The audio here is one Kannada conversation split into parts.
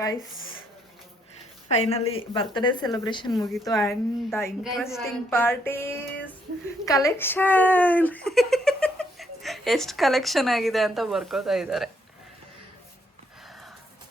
ಗೈಸ್ ಫೈನಲಿ ಬರ್ತ್ಡೇ ಸೆಲೆಬ್ರೇಷನ್ ಮುಗೀತು and the interesting parties collection. ಎಷ್ಟು ಕಲೆಕ್ಷನ್ ಆಗಿದೆ ಅಂತ ಬರ್ಕೋತಾ ಇದ್ದಾರೆ.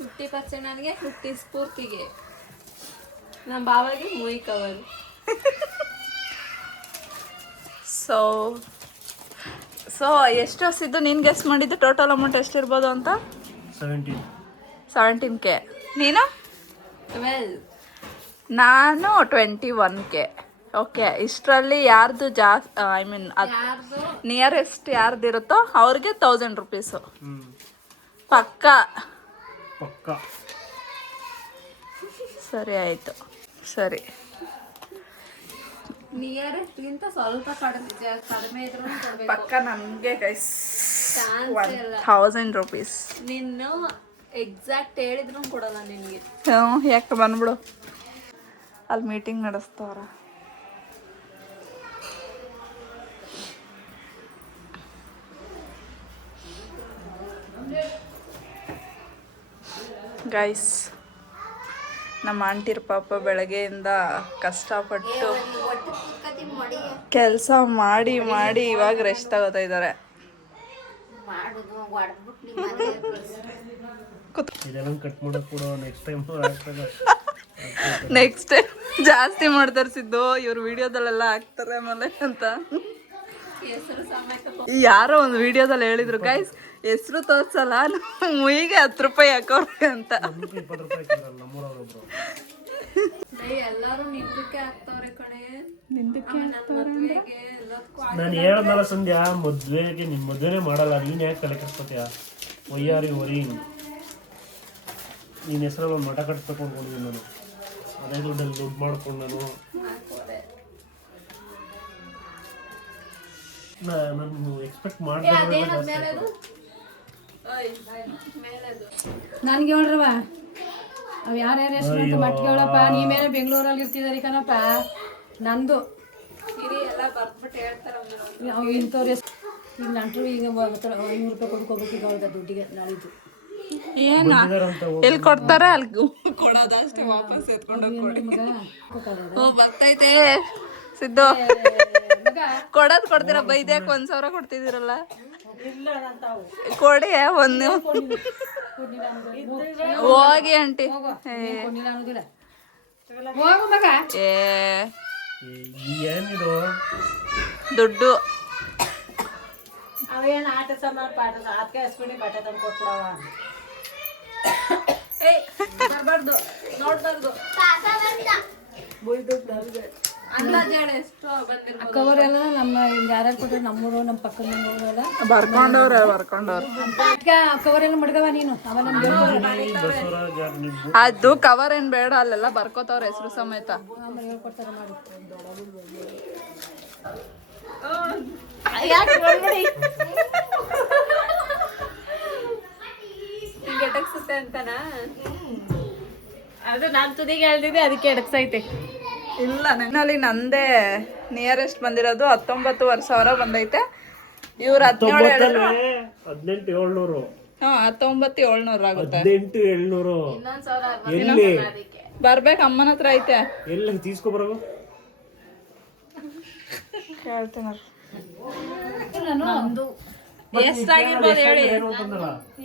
50% ನನಗೆ 50 ಸ್ಫೂರ್ತಿಗೆ, ನಮ್ಮ ಬಾವಾಗಿ ಮೂಯಿ ಕವರ್. ಸೊ ಎಷ್ಟು ಹಸಿದ್ದು ನೀನು ಗೆಸ್ ಮಾಡಿದ್ದು ಟೋಟಲ್ ಅಮೌಂಟ್ ಎಷ್ಟಿರ್ಬೋದು ಅಂತ? 17K. ನೀನು? 12. ನಾನು 21K. ಓಕೆ, ಇಷ್ಟರಲ್ಲಿ ಯಾರ್ದು ಜಾಸ್ತಿ ಐ ಮೀನ್ ನಿಯರೆಸ್ಟ್ ಯಾರ್ದಿರುತ್ತೋ ಅವ್ರಿಗೆ 1000 ರೂಪೀಸು ಪಕ್ಕ. ಸರಿ ಆಯಿತು. ಸರಿ, ನಿಯರೆಸ್ಟ್ಗಿಂತ ಸ್ವಲ್ಪ ಕಡಿಮೆ ಇದ್ರೂ ಪಕ್ಕ ನನಗೆ ಗೈಸ್ 1000 ರೂಪೀಸ್. ನೀನು ಎಕ್ಸಾಕ್ಟ್ ಹೇಳಿದ್ರು ಕೊಡಲ್ಲ ನಿನಗೆ. ಯಾಕೆ ಬಂದ್ಬಿಡು, ಅಲ್ಲಿ ಮೀಟಿಂಗ್ ನಡೆಸ್ತವ್ರ. ಗೈಸ್, ನಮ್ಮ ಆಂಟಿರ್ ಪಾಪ ಬೆಳಗ್ಗೆಯಿಂದ ಕಷ್ಟಪಟ್ಟು ಕೆಲಸ ಮಾಡಿ ಮಾಡಿ ಇವಾಗ ರೆಸ್ಟ್ ತಗೋತಾ ಇದ್ದಾರೆ. ನೆಕ್ಸ್ಟ್ ಟೈಮ್ ಜಾಸ್ತಿ ಮಾಡ್ತಾರೆ ಸಿದ್ದು, ಇವ್ರು ವಿಡಿಯೋದಲ್ಲೆಲ್ಲ ಹಾಕ್ತಾರೆ ಆಮೇಲೆ ಅಂತ ಯಾರೋ ಒಂದು ವಿಡಿಯೋದಲ್ಲಿ ಹೇಳಿದ್ರು ಗೈಸ್, ಹೆಸರು ತೋರ್ಸಲ್ಲ ಮುಯಿಗೆ 10 ರೂಪಾಯಿ ಹಾಕೋರೆ ಅಂತ. ಎಲ್ಲಾರು ನಿಂದಕ್ಕೆ ಹಾಕ್ತಾವ್ರೆ ಕಣೆ. ನಾನು ಹೇಳದ್ನಲ್ಲ ಸಂಧ್ಯಾ, ಮದ್ವೆಗೆ ನಿಮ್ ಮದ್ವೆನೇ ಮಾಡಲ್ಲ, ನೀನ್ ಯಾಕೆ ತಲೆ ಕೆಡ್ಸ್ಕೊತೀಯ? ಒಯ್ಯಾರಿ ಹೊರಿ ನೀನ್ ಹೆಸರಲ್ಲಿ ಒಂದು ಮಠ ಕಟ್ಬೇಕು ಅನ್ಕೊಂಡಿದ್ದೀನಿ ನಾನು. ಅದೇ ದುಡ್ಡು ಮಾಡ್ಕೊಂಡು ನಾನು ಎಕ್ಸ್ಪೆಕ್ಟ್ ಮಾಡಿದೆ. ನನ್ಗೆ ಹೇಳ್ರವ ಅವ್ ಯಾರ್ಯಾರ ಹೆಸರು ಅಂತ ಮಟ್ಟಿಗೆ ಹೇಳಪ್ಪ. ನೀ ಮೇಲೆ ಬೆಂಗಳೂರಲ್ಲಿ ಇರ್ತಿದಾರಿ ಕಣಪ್ಪ. ನಂದು ಅವು ಇಂಥವ್ರ ಹೆಸರು ಈಗ ನಂಟ್ರು ಈಗ 500 ರೂಪಾಯಿ ಕೊಡ್ಕೋಬೇಕು ಈಗ ಅವ್ರದ ದುಡ್ಡಿಗೆ ನಾಳಿದ್ದು. ಏನ ಎಲ್ಲಿ ಕೊಡ್ತಾರ ಅಲ್ಲಿ ಕೊಡೋದ ಅಷ್ಟೇ, ವಾಪಸ್ ಎತ್ಕೊಂಡೋಗಿ ಕೊಡಿ. ಬರ್ತೈತೆ ಸಿದ್ದು, ಕೊಡೋದು ಕೊಡ್ತೀರ, ಬೈದ್ಯಾಕೆ 1000 ಕೊಡ್ತಿದ್ದೀರಲ್ಲ ಕೊಡಿ. ಒಂದು ಹೋಗಿ ಆಂಟಿ. ಏನಿದು ದುಡ್ಡು ಅವೇನು ಆಟ ಸಾಮಾನು ಪಾಠ ಅದಕ್ಕೆ ಹಸ್ಬಿಡಿ ಬಟ್ಟೆ ತಂದು ಕೊಟ್ಬಿಡವ. ಬರ್ಬಾರ್ದು, ನೋಡ್ಬಾರ್ದು. ಕವರ್ ಎಲ್ಲ ನಮ್ಮ ಯಾರ್ಯಾರು ಕೊಟ್ಟರೆ ನಮ್ಮೂರು ನಮ್ಮ ಪಕ್ಕದ ನಮ್ಮೂರೆಲ್ಲ ಬರ್ಕೊಂಡವ್ರೆ. ಕವರ್ ಎಲ್ಲ ಮಡ್ಗವ ನೀನು. ಅದು ಕವರ್ ಏನ್ ಬೇಡ, ಅಲ್ಲೆಲ್ಲ ಬರ್ಕೋತವ್ರ ಹೆಸರು ಸಮೇತ. ಹೇಳ್ಕೊಡ್ತಾರೆ ಮಾಡಿ. ಎಟಕ್ಸುತ್ತೆ ಅಂತನಾ? ಅದು ನಾನು ತುದಿಗೆ ಹೇಳ್ತಿದ್ದೆ, ಅದಕ್ಕೆ ಎಡಕ್ಸೈತೆ. ಇಲ್ಲ, ನನ್ನಲ್ಲಿ ನಂದೇ ನಿಯರೆಸ್ಟ್ ಬಂದಿರೋದು 19,000 ಬಂದೈತೆ. ಇವ್ರು 17,700. 19,700 ಆಗುತ್ತೆ. 18,700 ಎಲ್ಲಿ ಬರ್ಬೇಕು, ಅಮ್ಮನ ಹತ್ರ ಐತೆ. ಎಲ್ಲಿ ತೀಸ್ಕೊಬರೋ ಕೇಳ್ತೀನಿ. ಎಷ್ಟಾಗಿರ್ಬೋದು ಹೇಳಿ.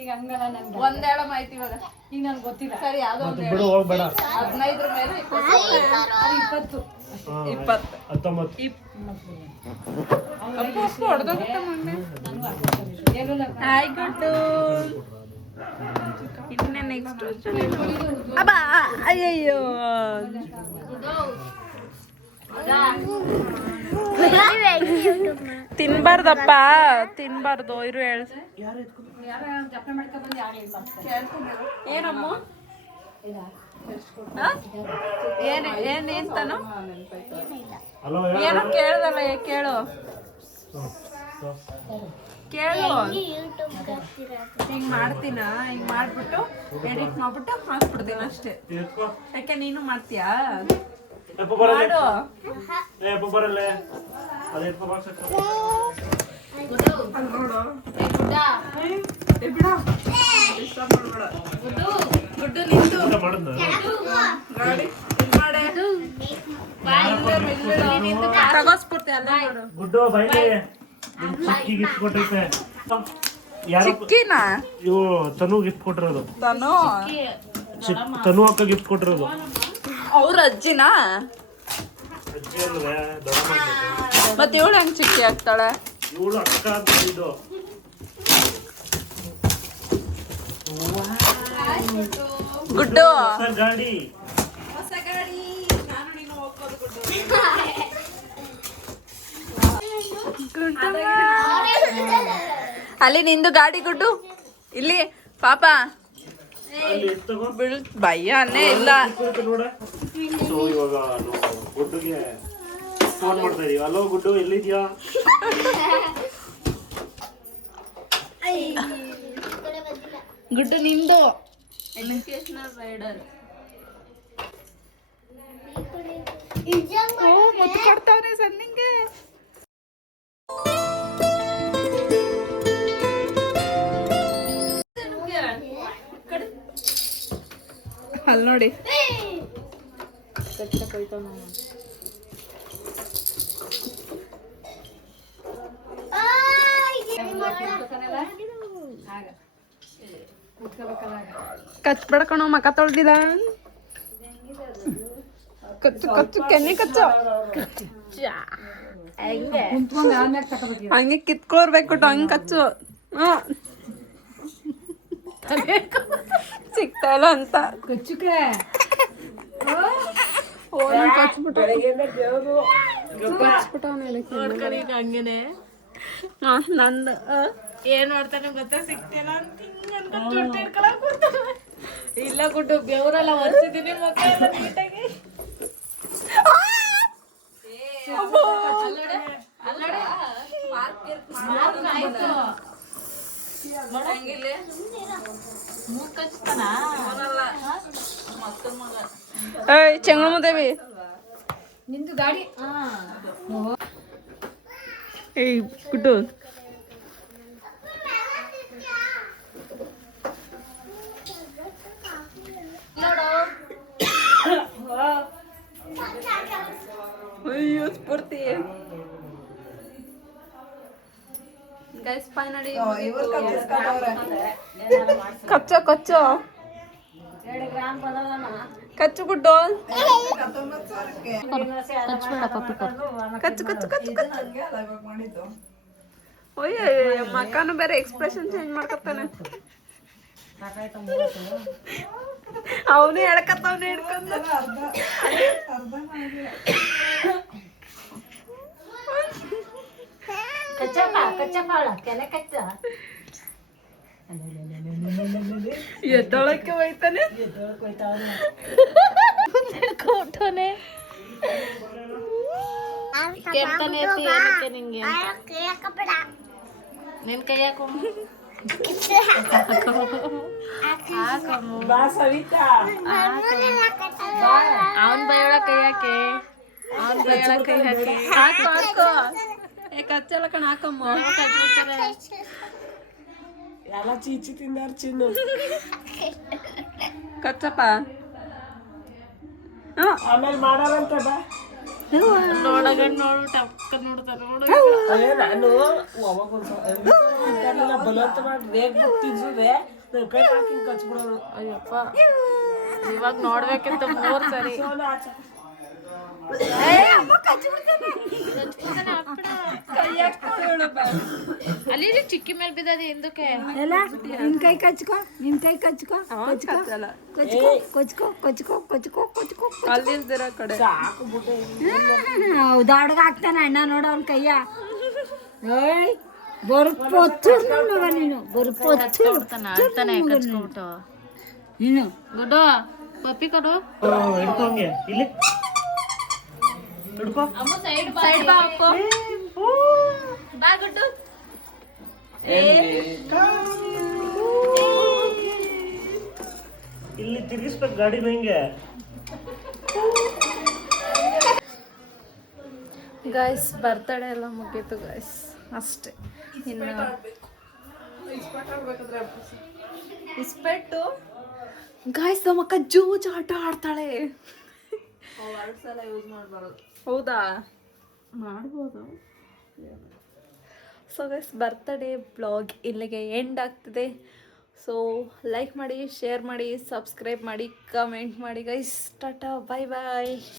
ಈಗ ಹಂಗಲ್ಲ ನನ್ಗೆ ಒಂದೇಳ ಮಾಹಿತಿ ಇವಾಗ ಈಗ ನನ್ಗೆ ಗೊತ್ತಿಲ್ಲ. ಸರಿ, ಯಾವ್ದೋ ಬಿಡು, ಹೋಗ್ಬೇಡ. 15 ಮೇಲೆ 20 19 ಹಾಯ್ ಗುಡ್ಡು. ಇನ್ನೇ ನೆಕ್ಸ್ಟ್ ಅಬ್ಬಾ, ಅಯ್ಯಯ್ಯೋ ತಿನ್ಬಾರ್ದಪ್ಪ, ತಿನ್ಬಾರ್ದು. ಇರು ಹೇಳು. ಏನಮ್ಮ ಏನೇಂತಾನು ಏನೋ ಕೇಳ್ದಲ್ಲ, ಕೇಳು ಕೇಳು. ಹಿಂಗ್ ಮಾಡ್ತೀನ, ಹಿಂಗ್ ಮಾಡ್ಬಿಟ್ಟು ಎಡಿಟ್ ಮಾಡ್ಬಿಟ್ಟು ಹಾಕ್ಬಿಡ್ತೀನಿ ಅಷ್ಟೇ. ಯಾಕೆ ನೀನು ಮಾಡ್ತೀಯಾ? ಮಾಡು. ಗುಡ್ಡು ನಿಂತು ಮಾಡಿದ್ನ ಗಾಡಿ ಇದ್ ಮಾಡೆ ತಗೋ ಸ್ಫೂರ್ತಿ ಅಲ್ಲೇ ಮಾಡು. ಗುಡ್ಡು ಬೈಲಿ ನಿಮ್ ಚಿಕ್ಕಿ ಗಿಫ್ಟ್ ಕೊಟ್ಟೈತೆ ಯಾರು ಚಿಕ್ಕಿನಾ ಇವು ತನು ಗಿಫ್ಟ್ ಕೊಟ್ಟಿರೋದು ತಾನು ತನು ಅಕ್ಕ ಗಿಫ್ಟ್ ಕೊಟ್ಟಿರೋದು ಅವ್ರ ಅಜ್ಜಿನಾ ಅಜ್ಜಿ ಅಲ್ವೇ ದೊಡ್ಡಮ್ಮ ಇರ್ಬೇಕು. ಮತ್ತೆ ಇವಳು ಹೆಂಗ್ ಚಿಕ್ಕಿ ಆಗ್ತಾಳೆ? ಇವಳು ಅಕ್ಕ ಅಂತ ಇದು ಗುಡ್ಡು ಹೊಸ ಗಾಡಿ ಅಲ್ಲಿ ನಿಂದು ಗಾಡಿ ಗುಡ್ಡು ಇಲ್ಲಿ ಪಾಪ ಅಲ್ಲಿ ತಗೋ ಬಿಳ್ ಭಯನೇ ಇಲ್ಲ. ನೋಡ ಸೊ ಇವಾಗ ಗುಡ್ಡುಗೆ ಫೋನ್ ಮಾಡ್ತಾ ಇದೀವಿ. ಹಲೋ ಗುಡ್ಡು ಎಲ್ಲಿದ್ಯಾ? ಗುಡ್ಡು ನಿಂದು ಎಜುಕೇಶನಲ್ ರೈಡರ್. ಮುದ್ದು ಕೊಡ್ತಾವನೆ ಸನ್ನಿಂಗೆ. ಅಲ್ಲಿ ನೋಡಿ ಕಚ್ ಬಡ್ಕೊಣ ಮಕ ತೊಳ್ದಿಲ್ಲ. ಕಚ್ಚು ಕಚ್ಚು ಕೆನ್ನೆ ಕಚ್ಚು ಕುಂತ್ಕೊಂಡು ಆಮ್ಯಾಗ ತಗೋಬೇಕು. ಹಂಗೆ ಕಿತ್ಕೋರ್ಬೇಕು ಹಂಗೆ ಕಚ್ಚು. ಸಿಗ್ತಾ ಇಲ್ಲ ಅಂತ ಕಚ್ಚುಕೆ ಹಂಗೇನೆ ನಂದು ಏನ್ ಮಾಡ್ತಾನೆ ಗೊತ್ತಾ, ಸಿಗ್ತಿಲ್ಲ ಅಂತ ಹಿಂಗ್ ಅನ್ಕೊಂಡ್ ಜುಟ್ಟು ಹಿಡ್ಕೊಳಕ್ ಕೂತಾನೆ. ಇಲ್ಲ ಗುಡ್ಡು ಬೆವರೆಲ್ಲ ಒರ್ಸಿದೀನಿ ಮುಖ ಎಲ್ಲ ನೀಟಾಗಿ. ಏಯ್ ಚೆಂಗಮ್ಮದೇವಿ ನಿಂದು ಗಾಡಿ ಏಯ್ ಗುಡ್ಡು ಅಯ್ಯೋ ಸ್ಫೂರ್ತಿ ಗೈಸ್ ಫೈನಲಿ ಕಚ್ಚೋ ಕಚ್ಚೋ ಕಚ್ಚು ಗುಡ್ಡು ಕಚ್ಚು ಕಚ್ಚು ಕಚ್ಚು ಕಚ್ಚು. ಓಯ್ ಮಕ್ಕನು ಬೇರೆ ಎಕ್ಸ್ಪ್ರೆಷನ್ ಚೇಂಜ್ ಮಾಡ್ಕೊತಾನೆ. ಅವನು ಎಳ್ಕತ್ತವನೇ ಹಿಡ್ಕೊಂಡು ಎದ್ದೊಳಕ್ಕೆ ಹೋಯ್ತಾನೆ. ಕೆಡ್ತಾನೆ ಇತ್ತು ಏನಕ್ಕೆ ನಿಂಗೆ ನಿನ್ ಕೈ ಹಾಕೊಂಬ. ಅವನ್ ಬೈಯೊಳ ಕೈ ಹಾಕಿ, ಅವನ್ ಬೈಯೊಳ ಕೈ ಹಾಕಿ. ಹಾಕು ಹಾಕು ಏ ಕಚ್ಚಲ್ಲ ಕಣ ಹಾಕಮ್ಮ. ಎಲ್ಲ ಚೀಚಿ ತಿಂದಾರ ಚಿನ್ನು. ಕಚ್ಚಪ್ಪ ಆಮೇಲೆ ಮಾಡಾರಂತ ಬಾ. ನೋಡಗಂಡ್ ನೋಡು ಟಕ್ಕ ನೋಡ್ತಾರ ನೋಡು. ಅದೇ ನಾನು ಅವಾಗ ಒಂದ್ಸಲ ಬಲವಂತ ಮಾಡಿ ರೇಗ್ ಬಿಟ್ಟಿದ್ದೆ ನನ್ನ ಕೈ ಹಾಕಿ ಕಚ್ಬಿಡೋದು. ಅಯ್ಯಪ್ಪ ಇವಾಗ ನೋಡ್ಬೇಕಿತ್ತು 3 ಸರಿ. ಅಲ್ಲಿ ಚಿಕ್ಕಿ ಮೇಲೆ ಬಿದ್ದದೆ ಎಂದಕ್ಕೆ ನಿನ್ ಕೈ ಕಚ್ಕೋ, ನಿನ್ ಕೈ ಕಚ್ಕೋ, ಕಚ್ಚಲ್ಲ ಕೊಚ್ಕೋ ಕೊಚ್ಕೋ ಕೊಚ್ಕೋ ಕೊಚ್ಕೋ ಕೊಚ್ಕೋ. ಅಲ್ಲಿಲ್ದಿರೋ ಕಡೆ ಹೌದಾಡ್ಗ ಹಾಕ್ತಾನೆ ಅಣ್ಣ ನೋಡ ಅವ್ನ ಕೈಯ. ಏಯ್ ಬರುಪೊತ್ತು ಮಗ ನೀನು, ಬರುಪೊತ್ತು ಅಳ್ತಾನೆ ಕಚ್ಕೊಬಿಟ್ಟು. ನೀನು ಗುಡ್ಡು ಪಪ್ಪಿ ಕೊಡು. ಹಿಡ್ಕೊಂಗೆ ಇಲ್ಲಿ ಹಿಡ್ಕೊ. ಸೈಡ್ ಬಾ ಹಾಕೋ. ಬಾ ಗುಡ್ಡು. ಇಲ್ಲಿ ತಿರ್ಗಿಸ್ಬೇಕು ಗಾಡಿನ ಹಿಂಗೆ. ಗೈಸ್ ಬರ್ತಡೇ ಎಲ್ಲ ಮುಗೀತು ಗೈಸ್ ಅಷ್ಟೇ. ಇನ್ನು ಇಸ್ಪೆಟ್ಟು ಗಾಯ್ಸ್ ನಮ್ಮ ಅಕ್ಕ ಜೂಜ್ ಆಟ ಆಡ್ತಾಳೆ. ಹೌದಾ, ಮಾಡ್ಬೋದು. ಸೊ ಗೈಸ್ ಬರ್ತ್ಡೇ ಬ್ಲಾಗ್ ಇಲ್ಲಿಗೆ ಎಂಡ್ ಆಗ್ತಿದೆ. ಸೊ ಲೈಕ್ ಮಾಡಿ, ಶೇರ್ ಮಾಡಿ, ಸಬ್ಸ್ಕ್ರೈಬ್ ಮಾಡಿ, ಕಮೆಂಟ್ ಮಾಡಿ ಗೈಸ್. ಟಾಟಾ, ಬಾಯ್ ಬಾಯ್.